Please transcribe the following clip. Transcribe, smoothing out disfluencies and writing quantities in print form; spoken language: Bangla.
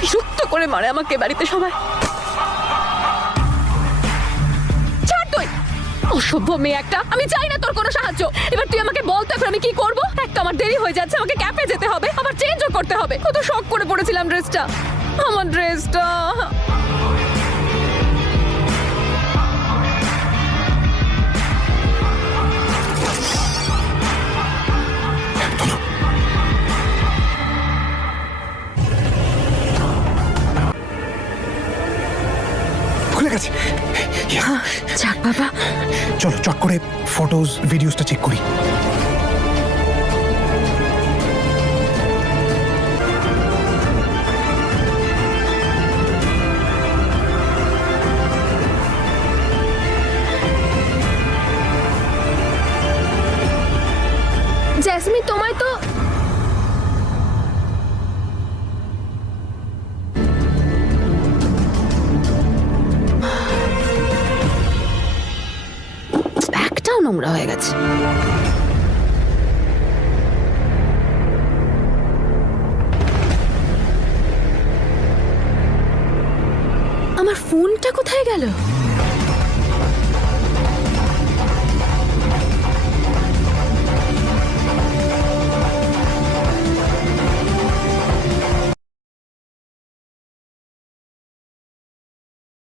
বিরক্ত করে মারে আমাকে বাড়িতে সবাই। ছাড় তুই, অসভ্য মেয়ে একটা। আমি চাই না তোর কোনো সাহায্য। এবার তুই আমাকে বল তো এখন আমি কি করবো? একটা আমার দেরি হয়ে যাচ্ছে, আমাকে ক্যাফে যেতে হবে, আবার চেঞ্জও করতে হবে। কত শখ করে পড়েছিলাম ড্রেসটা, আমার ড্রেসটা। খুলে গেছে। যাক বাবা। চলো চট করে ফটোজ ভিডিওসটা চেক করি। জেসমিন, তোমায় তো ব্যাগটাও নোংরা হয়ে গেছে। আমার ফোনটা কোথায় গেল?